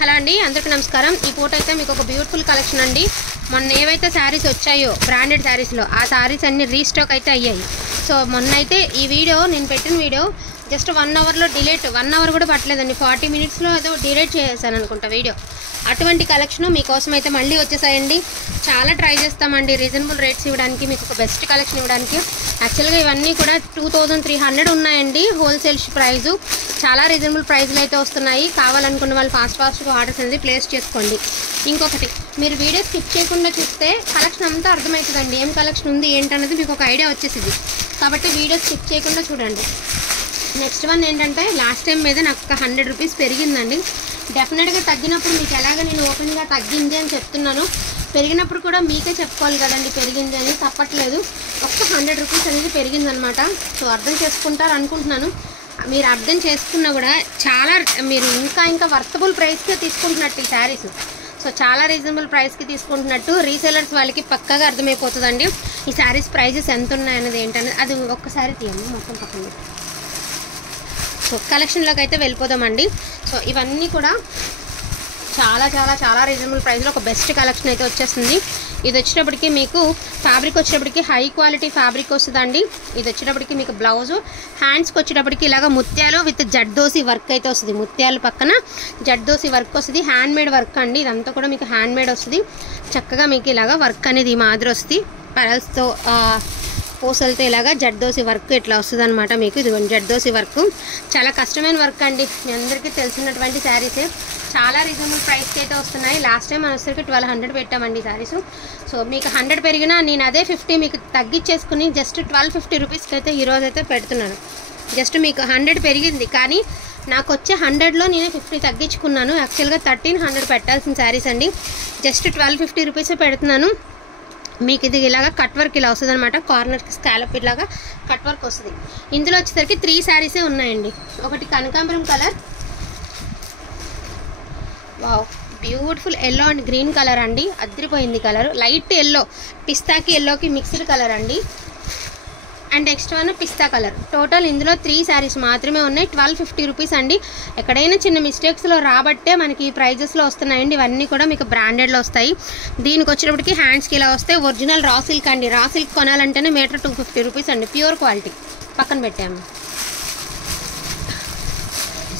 Hello అండి, అందరికీ నమస్కారం. ఈ ఫోటో అయితే మీకు ఒక బ్యూటిఫుల్ కలెక్షన్ అండి. మొన్న ఏవైతే శారీస్ వచ్చాయో బ్రాండెడ్ శారీస్లో ఆ శారీస్ అన్ని రీస్టాక్ అయితే అయ్యాయి. సో మొన్న అయితే ఈ వీడియో నేను పెట్టిన వీడియో జస్ట్ 1 అవర్లో డిలీట్, 1 అవర్ కూడా పట్టలేదండి, 40 మినిట్స్లో ఏదో డిలీట్ చేసేసాను అనుకుంటా వీడియో. అటువంటి కలెక్షన్ మీకోసం అయితే మళ్ళీ వచ్చేసాయండి. చాలా ట్రై చేస్తామండి రీజనబుల్ రేట్స్ ఇవ్వడానికి, మీకు ఒక బెస్ట్ కలెక్షన్ ఇవ్వడానికి. యాక్చువల్గా ఇవన్నీ కూడా 2300 ఉన్నాయండి హోల్సేల్ ప్రైజు. చాలా రీజనబుల్ ప్రైస్లో అయితే వస్తున్నాయి. కావాలనుకున్న వాళ్ళు ఫాస్ట్గా ఆర్డర్స్ అనేది ప్లేస్ చేసుకోండి. ఇంకొకటి, మీరు వీడియో స్కిప్ చేయకుండా చూస్తే కలెక్షన్ అంతా అర్థమవుతుందండి. ఏం కలెక్షన్ ఉంది ఏంటన్నది మీకు ఒక ఐడియా వచ్చేసింది. కాబట్టి వీడియో స్కిప్ చేయకుండా చూడండి. నెక్స్ట్ వన్ ఏంటంటే, లాస్ట్ టైం మీద నాకు ఒక 100 రూపీస్ పెరిగిందండి. డెఫినెట్గా తగ్గినప్పుడు మీకు ఎలాగ నేను ఓపెన్గా తగ్గింది అని చెప్తున్నాను. పెరిగినప్పుడు కూడా మీకే చెప్పుకోవాలి కదండి పెరిగింది అని, తప్పట్లేదు. ఒక్క 100 రూపీస్ అనేది పెరిగిందనమాట. సో అర్థం చేసుకుంటారు అనుకుంటున్నాను. మీరు అర్థం చేసుకున్నా కూడా చాలా మీరు ఇంకా వర్తబుల్ ప్రైస్కే తీసుకుంటున్నట్టు ఈ శారీస్. సో చాలా రీజనబుల్ ప్రైస్కి తీసుకుంటున్నట్టు రీసేలర్స్ వాళ్ళకి పక్కాగా అర్థమైపోతుందండి ఈ శారీస్ ప్రైజెస్ ఎంత ఉన్నాయన్నది ఏంటనేది. అది ఒక్కసారి తీయండి మొత్తం పక్కన. సో కలెక్షన్లోకి అయితే వెళ్ళిపోదామండి. సో ఇవన్నీ కూడా చాలా రీజనబుల్ ప్రైస్లో ఒక బెస్ట్ కలెక్షన్ అయితే వచ్చేస్తుంది. ఇది వచ్చేటప్పటికి మీకు ఫ్యాబ్రిక్ వచ్చేటప్పటికి హై క్వాలిటీ ఫ్యాబ్రిక్ వస్తుందండి. ఇది వచ్చేటప్పటికి మీకు బ్లౌజు, హ్యాండ్స్కి వచ్చేటప్పటికి ఇలాగ ముత్యాలు విత్ జడ్దోసి వర్క్ అయితే వస్తుంది. ముత్యాలు పక్కన జడ్దోసి వర్క్ వస్తుంది. హ్యాండ్మేడ్ వర్క్ అండి, ఇదంతా కూడా మీకు హ్యాండ్మేడ్ వస్తుంది. చక్కగా మీకు ఇలాగ వర్క్ అనేది ఈ మాదిరి వస్తుంది. పెరల్స్తో పూసలతో ఇలాగా జడ్దోసి వర్క్ ఇట్లా వస్తుంది అనమాట. మీకు ఇది జడ్దోసి వర్క్ చాలా కష్టమైన వర్క్ అండి, మీ అందరికీ తెలిసినటువంటి శారీసే. చాలా రీజనబుల్ ప్రైస్కి అయితే వస్తున్నాయి. లాస్ట్ టైం మనసరికి 1200 పెట్టామండి శారీస్. సో మీకు 100 పెరిగినా నేను అదే 50 మీకు తగ్గించేసుకుని జస్ట్ 1250 రూపీస్కి అయితే ఈరోజు అయితే పెడుతున్నాను. జస్ట్ మీకు 100 పెరిగింది, కానీ నాకు వచ్చే 100లో నేను 50 తగ్గించుకున్నాను. యాక్చువల్గా 1300 పెట్టాల్సిన శారీస్ అండి, జస్ట్ 1250 రూపీసే పెడుతున్నాను. మీకు ఇది ఇలాగా కట్ వర్క్ ఇలా వస్తుంది అనమాట. కార్నర్కి స్కాలప్ ఇలాగా కట్ వర్క్ వస్తుంది. ఇందులో వచ్చేసరికి 3 శారీసే ఉన్నాయండి. ఒకటి కనకాంబరం colour, wow beautiful yellow and green colour అండి, అదిరిపోయింది కలర్. లైట్ ఎల్లో, పిస్తాకి ఎల్లోకి మిక్స్డ్ కలర్ అండి. And next one pista colour. Total ఇందులో 3 శారీస్ మాత్రమే ఉన్నాయి. 1250 రూపీస్ అండి. ఎక్కడైనా చిన్న మిస్టేక్స్లో రాబట్టే మనకి ఈ ప్రైజెస్లో వస్తున్నాయండి. ఇవన్నీ కూడా మీకు బ్రాండెడ్లో వస్తాయి. దీనికి వచ్చేటప్పటికి హ్యాండ్స్కి ఇలా వస్తే ఒరిజినల్ రా సిల్క్ అండి. రా సిల్క్ కొనాలంటేనే మీటర్ 250 రూపీస్ అండి, ప్యూర్ క్వాలిటీ. పక్కన పెట్టాము.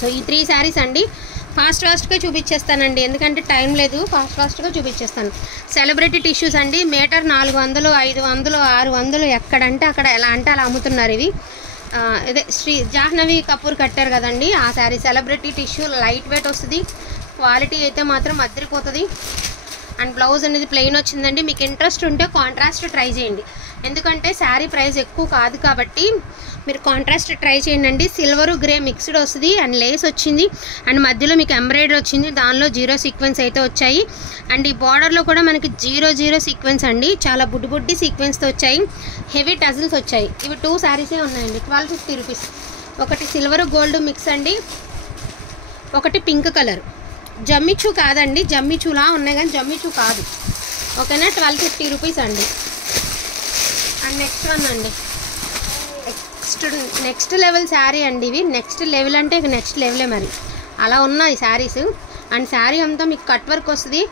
సో ఈ 3 శారీస్ అండి ఫాస్ట్గా చూపించేస్తానండి, ఎందుకంటే టైం లేదు. ఫాస్ట్గా చూపించేస్తాను. సెలబ్రిటీ టిష్యూస్ అండి, మీటర్ 400, 500, 600 ఎక్కడంటే అక్కడ ఎలా అంటే అలా అమ్ముతున్నారు ఇవి. ఇదే జాహ్నవి కపూర్ కట్టారు కదండి ఆ sari. Celebrity tissue light weight వస్తుంది, క్వాలిటీ అయితే మాత్రం అదిరిపోతుంది. అండ్ బ్లౌజ్ అనేది ప్లెయిన్ వచ్చిందండి. మీకు ఇంట్రెస్ట్ ఉంటే కాంట్రాస్ట్ ట్రై చేయండి, ఎందుకంటే శారీ ప్రైస్ ఎక్కువ కాదు కాబట్టి మీరు కాంట్రాస్ట్ ట్రై చేయండి. సిల్వరు గ్రే మిక్స్డ్ వస్తుంది అండ్ లేస్ వచ్చింది అండ్ మధ్యలో మీకు ఎంబ్రాయిడరీ వచ్చింది. దానిలో 0 సీక్వెన్స్ అయితే వచ్చాయి. అండ్ ఈ బార్డర్లో కూడా మనకి 0 సీక్వెన్స్ అండి, చాలా బుడ్డి సీక్వెన్స్తో వచ్చాయి. హెవీ టజిల్స్ వచ్చాయి. ఇవి 2 శారీసే ఉన్నాయండి, 1250 రూపీస్. ఒకటి సిల్వర్ గోల్డ్ మిక్స్ అండి, ఒకటి పింక్ కలర్. జమ్మిచూ కాదండి, జమ్మిచూలా ఉన్నాయి కానీ జమ్మిచూ కాదు, ఓకేనా. 1250 రూపీస్ అండి. అండ్ నెక్స్ట్ వన్ అండి, నెక్స్ట్ లెవెల్ శారీ అండి. ఇవి నెక్స్ట్ లెవెల్ అంటే ఇక నెక్స్ట్ లెవెలే మరి, అలా ఉన్నాయి శారీస్. అండ్ శారీ అంతా మీకు కట్ వర్క్ వస్తుంది.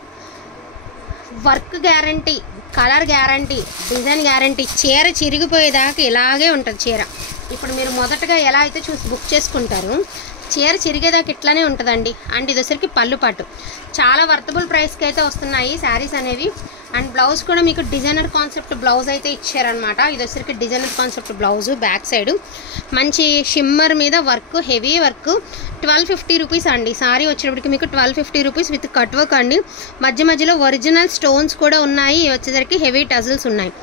Work guarantee, colour guarantee, design guarantee. చీర చిరిగిపోయేదాకా ఇలాగే ఉంటుంది చీర. ఇప్పుడు మీరు మొదటగా ఎలా అయితే చూసి బుక్ చేసుకుంటారు, చీర చిరిగేదాకా ఇట్లానే ఉంటుందండి. అండ్ ఇది వచ్చరికి పళ్ళు పాటు చాలా వర్తబుల్ ప్రైస్కి అయితే వస్తున్నాయి శారీస్ అనేవి. అండ్ బ్లౌజ్ కూడా మీకు డిజైనర్ కాన్సెప్ట్ బ్లౌజ్ అయితే ఇచ్చారనమాట. ఇది వచ్చరికి designer concept blouse, back side మంచి షిమ్మర్ మీద వర్క్, హెవీ వర్క్. 1250 రూపీస్ అండి. సారీ వచ్చేటప్పటికి మీకు 1250 రూపీస్ విత్ కట్ వర్క్ అండి. మధ్యలో ఒరిజినల్ స్టోన్స్ కూడా ఉన్నాయి. వచ్చేసరికి హెవీ టజిల్స్ ఉన్నాయి.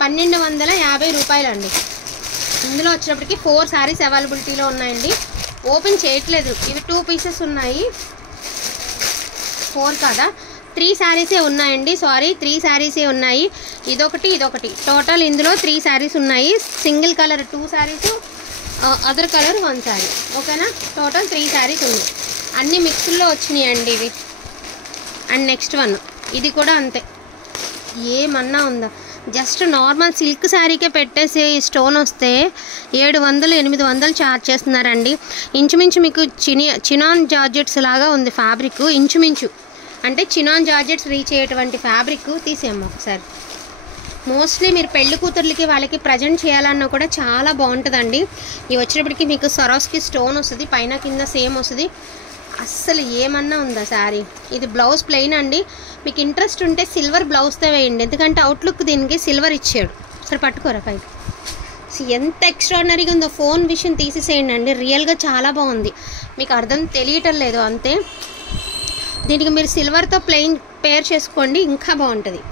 1250 రూపాయలు అండి. ఇందులో వచ్చేటప్పటికి 4 శారీస్ అవైలబిలిటీలో ఉన్నాయండి. ఓపెన్ చేయట్లేదు, ఇవి 2 పీసెస్ ఉన్నాయి, 4 కాదా, 3 శారీసే ఉన్నాయండి. సారీ, 3 శారీసే ఉన్నాయి. ఇదొకటి టోటల్ ఇందులో 3 శారీస్ ఉన్నాయి. Single colour 2 saris, other colour 1 sari, ఓకేనా. టోటల్ 3 శారీస్ ఉన్నాయి. అన్ని మిక్స్లో వచ్చినాయి అండి ఇవి. అండ్ నెక్స్ట్ వన్, ఇది కూడా అంతే, ఏమన్నా ఉందా. జస్ట్ నార్మల్ సిల్క్ శారీకే పెట్టేసి స్టోన్ వస్తే 700-800 ఛార్జ్ చేస్తున్నారండి. ఇంచుమించు మీకు చినాన్ జార్జెట్స్ లాగా ఉంది ఫ్యాబ్రిక్, ఇంచుమించు అంటే చినాన్ జార్జెట్స్ రీచ్ అయ్యేటువంటి ఫ్యాబ్రిక్. తీసేయమ్మా ఒకసారి. మోస్ట్లీ మీరు పెళ్లి కూతుర్లకి వాళ్ళకి ప్రజెంట్ చేయాలన్నా కూడా చాలా బాగుంటుందండి. ఇవి వచ్చేటప్పటికి మీకు సరోస్కి స్టోన్ వస్తుంది, పైన కింద సేమ్ వస్తుంది. అస్సలు ఏమన్నా ఉందా శారీ. ఇది బ్లౌజ్ ప్లెయిన్ అండి. మీకు ఇంట్రెస్ట్ ఉంటే సిల్వర్ బ్లౌజ్తో వేయండి, ఎందుకంటే అవుట్లుక్ దీనికి సిల్వర్ ఇచ్చాడు. సరే పట్టుకోరా పైకి. ఎంత ఎక్స్ట్రాడినరీగా ఉందో. ఫోన్ విషయం తీసేసేయండి అండి, రియల్గా చాలా బాగుంది. మీకు అర్థం తెలియటం లేదు అంతే. దీనికి మీరు సిల్వర్తో ప్లెయిన్ పేర్ చేసుకోండి, ఇంకా బాగుంటుంది.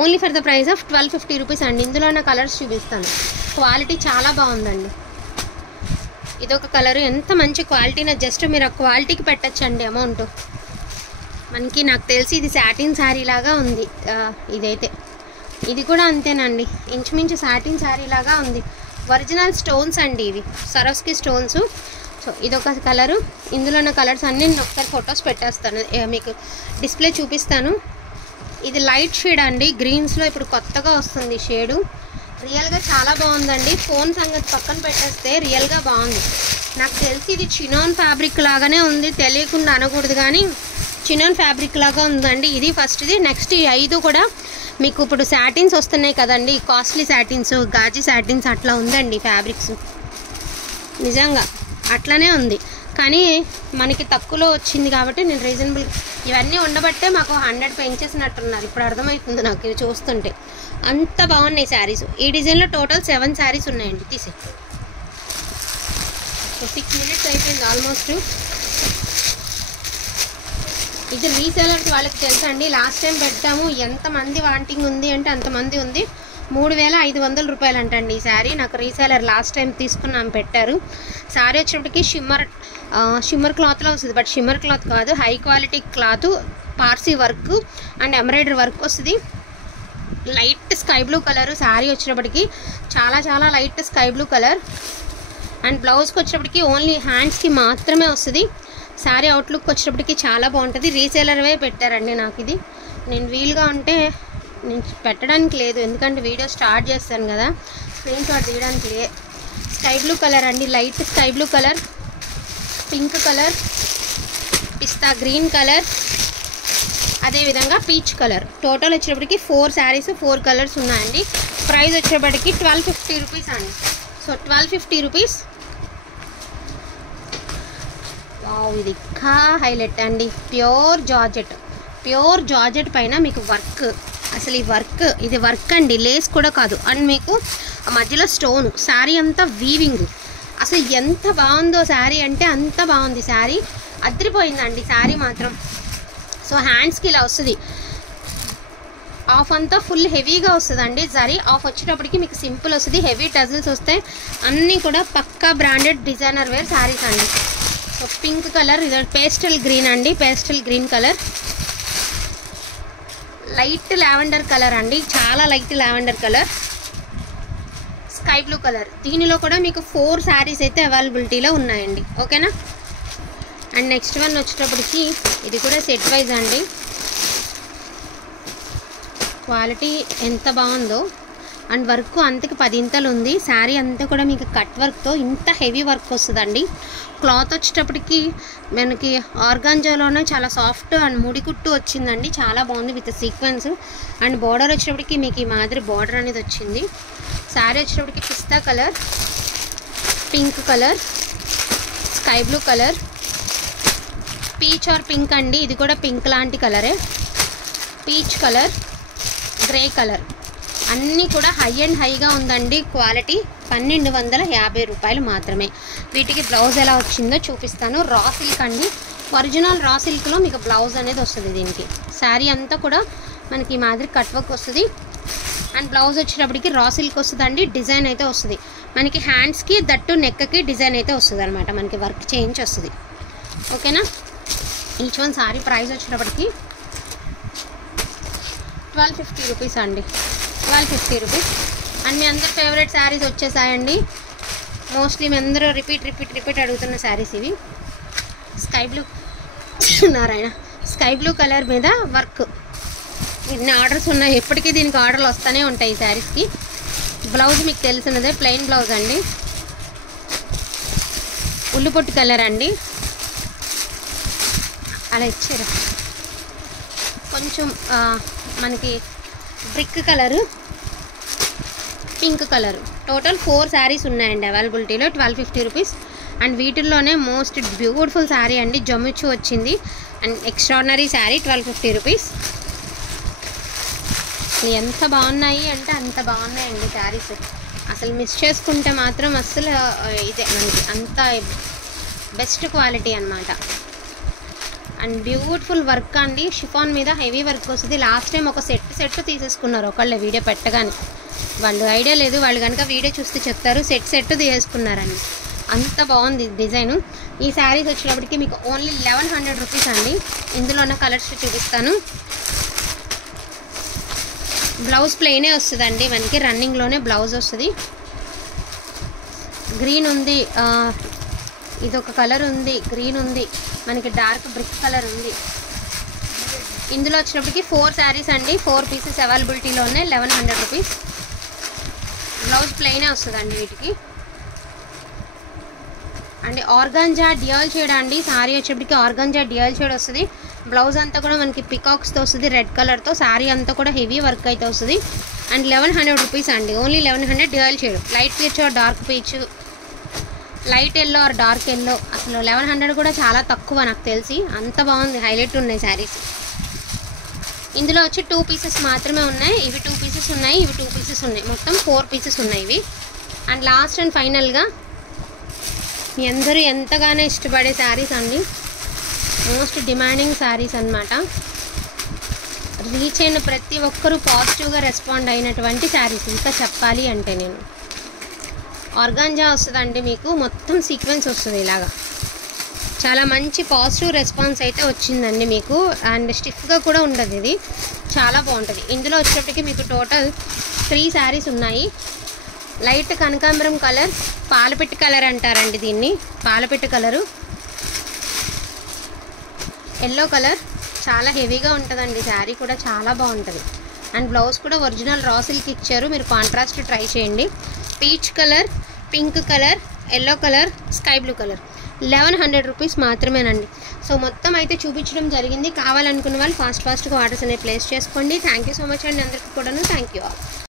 Only for the price of 1250 rupees అండి. ఇందులో నా కలర్స్ చూపిస్తాను. క్వాలిటీ చాలా బాగుందండి. ఇదొక కలరు, ఎంత మంచి క్వాలిటీనా. జస్ట్ మీరు ఆ క్వాలిటీకి పెట్టచ్చండి అమౌంట్. మనకి నాకు తెలిసి ఇది సాటిన్ శారీ లాగా ఉంది. ఇదైతే ఇది కూడా అంతేనండి, ఇంచుమించు సాటిన్ శారీ లాగా ఉంది. ఒరిజినల్ స్టోన్స్ అండి ఇవి, సరోస్కి స్టోన్స్. సో ఇదొక కలరు. ఇందులో ఉన్న కలర్స్ అన్నీ నేను ఒకసారి ఫొటోస్ పెట్టేస్తాను, మీకు డిస్ప్లే చూపిస్తాను. ఇది లైట్ షేడ్ అండి, గ్రీన్స్లో ఇప్పుడు కొత్తగా వస్తుంది షేడు. రియల్గా చాలా బాగుందండి. ఫోన్ సంగతి పక్కన పెట్టేస్తే రియల్గా బాగుంది. నాకు తెలిసి ఇది చినాన్ ఫ్యాబ్రిక్ లాగానే ఉంది, తెలియకుండా అనకూడదు కానీ చినాన్ ఫ్యాబ్రిక్ లాగా ఉందండి. ఇది ఫస్ట్ది. నెక్స్ట్ ఈ 5 కూడా మీకు ఇప్పుడు శాటిన్స్ వస్తున్నాయి కదండి, కాస్ట్లీ శాటిన్స్, గాజీ శాటిన్స్ అట్లా ఉందండి ఫ్యాబ్రిక్స్. నిజంగా అట్లానే ఉంది, కానీ మనకి తక్కువలో వచ్చింది కాబట్టి నేను రీజనబుల్. ఇవన్నీ ఉండబట్టే మాకు 100 పెంచేసినట్టున్నారు. ఇప్పుడు అర్థమవుతుంది నాకు ఇవి చూస్తుంటే. అంత బాగున్నాయి శారీస్. ఈ డిజైన్లో టోటల్ 7 శారీస్ ఉన్నాయండి. తీసే 6 minutes అయిపోయింది ఆల్మోస్ట్. ఇది రీసేలర్స్ వాళ్ళకి తెలుసా అండి. లాస్ట్ టైం పెట్టాము, ఎంతమంది వాంటింగ్ ఉంది అంటే అంతమంది ఉంది. 3500 రూపాయలు అంటండి ఈ శారీ. నాకు రీసేలర్ లాస్ట్ టైం తీసుకున్నాము, పెట్టారు. శారీ వచ్చేప్పటికి షిమ్మర్ క్లాత్లో వస్తుంది, బట్ షిమ్మర్ క్లాత్ కాదు, high quality cloth, Parsi work and embroidery work వస్తుంది. Light sky blue colour sari వచ్చేటప్పటికి, చాలా చాలా light sky blue colour. And బ్లౌజ్కి వచ్చేటప్పటికి ఓన్లీ హ్యాండ్స్కి మాత్రమే వస్తుంది. శారీ అవుట్లుక్ వచ్చేటప్పటికి చాలా బాగుంటుంది. రీసేలర్వే పెట్టారండి నాకు ఇది. నేను వీలుగా ఉంటే నేను పెట్టడానికి లేదు, ఎందుకంటే వీడియో స్టార్ట్ చేస్తాను కదా, స్క్రీన్ షాట్ తీయడానికి స్కై బ్లూ కలర్ అండి, light sky blue colour, pink colour, పిస్తా గ్రీన్ కలర్, అదేవిధంగా పీచ్ కలర్. టోటల్ వచ్చేటప్పటికి 4 శారీస్ 4 కలర్స్ ఉన్నాయండి. ప్రైస్ వచ్చేటప్పటికి 1250 రూపీస్ అండి. So 1250 rupees. ఇది ఇంకా హైలైట్ అండి, ప్యూర్ జార్జెట్ పైన మీకు వర్క్. అసలు ఈ వర్క్, ఇది వర్క్ అండి, లేస్ కూడా కాదు. అండ్ మీకు మధ్యలో స్టోన్, శారీ అంతా వీవింగ్. అసలు ఎంత బాగుందో శారీ అంటే అంత బాగుంది శారీ. అదిరిపోయిందండి శారీ మాత్రం. సో హ్యాండ్స్కి ఇలా వస్తుంది, ఆఫ్ అంతా ఫుల్ హెవీగా వస్తుందండి. జరీ ఆఫ్ వచ్చేటప్పటికి మీకు సింపుల్ వస్తుంది, హెవీ టజిల్స్ వస్తాయి. అన్నీ కూడా పక్కా బ్రాండెడ్ డిజైనర్ వేర్ శారీస్ అండి. సో పింక్ కలర్, ఇది పేస్టల్ గ్రీన్ అండి, pastel green colour, light lavender colour అండి, చాలా light lavender colour, sky blue colour. దీనిలో కూడా మీకు 4 శారీస్ అయితే అవైలబిలిటీలో ఉన్నాయండి. ఓకేనా. అండ్ నెక్స్ట్ వన్ వచ్చేటప్పటికి ఇది కూడా సెట్ వైజ్ అండి. క్వాలిటీ ఎంత బాగుందో. అండ్ వర్క్ అంతకి 10 ఇంతలు ఉంది. శారీ అంతా కూడా మీకు కట్ వర్క్తో ఇంత హెవీ వర్క్ వస్తుందండి. క్లాత్ వచ్చేటప్పటికి మనకి ఆర్గాంజాలోనే చాలా సాఫ్ట్ అండ్ ముడి కుట్టు వచ్చిందండి, చాలా బాగుంది విత్ సీక్వెన్స్. అండ్ బార్డర్ వచ్చేటప్పటికి మీకు ఈ మాదిరి బార్డర్ అనేది వచ్చింది. శారీ వచ్చేటప్పటికి పిస్తా colour, pink colour, sky blue colour, peach or pink అండి, ఇది కూడా పింక్ లాంటి కలరే, పీచ్ కలర్, గ్రే కలర్. అన్నీ కూడా హై అండ్ హైగా ఉందండి. క్వాలిటీ 1250 రూపాయలు మాత్రమే. వీటికి బ్లౌజ్ ఎలా వచ్చిందో చూపిస్తాను. రా సిల్క్ అండి, ఒరిజినల్ రా సిల్క్లో మీకు బ్లౌజ్ అనేది వస్తుంది. దీనికి శారీ అంతా కూడా మనకి ఈ మాదిరి కట్ వర్క్ వస్తుంది. అండ్ బ్లౌజ్ వచ్చేటప్పటికి రా సిల్క్ వస్తుందండి. డిజైన్ అయితే వస్తుంది మనకి హ్యాండ్స్కి, దట్టు నెక్కి డిజైన్ అయితే వస్తుంది అనమాట, మనకి వర్క్ చేంజ్ వస్తుంది. ఓకేనా. ఈచ్ వన్ శారీ ప్రైస్ వచ్చేటప్పటికి 1250 రూపీస్ అండి, 1250 రూపీస్. అండ్ మీ అందరు ఫేవరెట్ శారీస్ వచ్చేసాయండి. మోస్ట్లీ మీ అందరూ రిపీట్ అడుగుతున్న శారీస్ ఇవి. Sky blue, Narayana, sky blue colour మీద వర్క్, ఇన్ని ఆర్డర్స్ ఉన్నాయి, ఎప్పటికీ దీనికి ఆర్డర్లు వస్తూనే ఉంటాయి ఈ శారీస్కి. బ్లౌజ్ మీకు తెలిసినదే, ప్లెయిన్ బ్లౌజ్ అండి, ఉల్లిపొట్టు కలర్ అండి. అలా ఇచ్చారు కొంచెం మనకి brick colour, pink colour. Total 4 saris ఉన్నాయండి అవైలబిలిటీలో, 1250 రూపీస్. అండ్ వీటిల్లోనే మోస్ట్ బ్యూటిఫుల్ శారీ అండి, జమ్మిచ్చు వచ్చింది. And extraordinary sari 1250 rupees. ఎంత బాగున్నాయి అంటే అంత బాగున్నాయండి శారీస్. అసలు మిస్ చేసుకుంటే మాత్రం అస్సలు ఇదే మనకి అంత బెస్ట్ క్వాలిటీ అన్నమాట. అండ్ బ్యూటిఫుల్ వర్క్ అండి, షిఫాన్ మీద హెవీ వర్క్ వస్తుంది. లాస్ట్ టైం ఒక సెట్ తీసేసుకున్నారు ఒకళ్ళ వీడియో పెట్టగానే, వాళ్ళు ఐడియా లేదు, వాళ్ళు కనుక వీడియో చూస్తే చెప్తారు. సెట్ తీసేసుకున్నారండి, అంత బాగుంది డిజైను. ఈ శారీస్ వచ్చినప్పటికీ మీకు ఓన్లీ 1100 రూపీస్ అండి. ఇందులో ఉన్న కలర్స్ చూపిస్తాను. బ్లౌజ్ ప్లెయినే వస్తుందండి మనకి, రన్నింగ్లోనే బ్లౌజ్ వస్తుంది. గ్రీన్ ఉంది, ఇదొక కలర్ ఉంది, గ్రీన్ ఉంది, మనకి డార్క్ బ్రిక్ కలర్ ఉంది. ఇందులో వచ్చినప్పటికి 4 శారీస్ అండి, 4 పీసెస్ అవైలబిలిటీలో ఉన్నాయి, 1100 రూపీస్. బ్లౌజ్ ప్లెయినే వస్తుందండి వీటికి. అండ్ ఆర్గాంజా డ్యూయల్ షేడ్ అండి, శారీ వచ్చేప్పటికి ఆర్గాంజా డ్యూయల్ షేడ్ వస్తుంది. బ్లౌజ్ అంతా కూడా మనకి పికాక్స్తో వస్తుంది, రెడ్ కలర్తో. శారీ అంతా కూడా హెవీ వర్క్ అయితే వస్తుంది. అండ్ 1100 రూపీస్ అండి, only 1100. Dual shade, light peach or dark peach, light yellow or dark yellow. అసలు 1100 కూడా చాలా తక్కువ నాకు తెలిసి, అంత బాగుంది, హైలైట్ ఉన్నాయి శారీస్. ఇందులో వచ్చి 2 పీసెస్ మాత్రమే ఉన్నాయి. ఇవి 2 పీసెస్ ఉన్నాయి, ఇవి 2 పీసెస్ ఉన్నాయి, మొత్తం 4 పీసెస్ ఉన్నాయి ఇవి. అండ్ లాస్ట్ అండ్ ఫైనల్గా మీ అందరూ ఎంతగానో ఇష్టపడే శారీస్ అండి, మోస్ట్ డిమాండింగ్ శారీస్ అన్నమాట. రీచ్ అయిన ప్రతి ఒక్కరూ పాజిటివ్గా రెస్పాండ్ అయినటువంటి శారీస్. ఇంకా చెప్పాలి అంటే నేను ఆర్గాంజా వస్తుందండి మీకు, మొత్తం సీక్వెన్స్ వస్తుంది ఇలాగా. చాలా మంచి పాజిటివ్ రెస్పాన్స్ అయితే వచ్చిందండి మీకు. అండ్ స్టిఫ్గా కూడా ఉండదు, ఇది చాలా బాగుంటుంది. ఇందులో వచ్చేప్పటికి మీకు టోటల్ 3 శారీస్ ఉన్నాయి. లైట్ కనకాంబరం కలర్, పాలపిట్ట కలర్ అంటారండి దీన్ని, పాలపిట్ట కలరు, ఎల్లో కలర్. చాలా హెవీగా ఉంటుందండి శారీ కూడా, చాలా బాగుంటుంది. అండ్ బ్లౌజ్ కూడా ఒరిజినల్ రా సిల్క్ ఇచ్చారు, మీరు కాంట్రాస్ట్ ట్రై చేయండి. Peach colour, pink colour, yellow colour, sky blue colour. 1100 rupees మాత్రమేనండి. సో మొత్తం అయితే చూపించడం జరిగింది. కావాలనుకున్న వాళ్ళు ఫాస్ట్గా ఆర్డర్స్ అనేవి ప్లేస్ చేసుకోండి. థ్యాంక్ యూ సో మచ్ అండి అందరికీ కూడాను. Thank you all.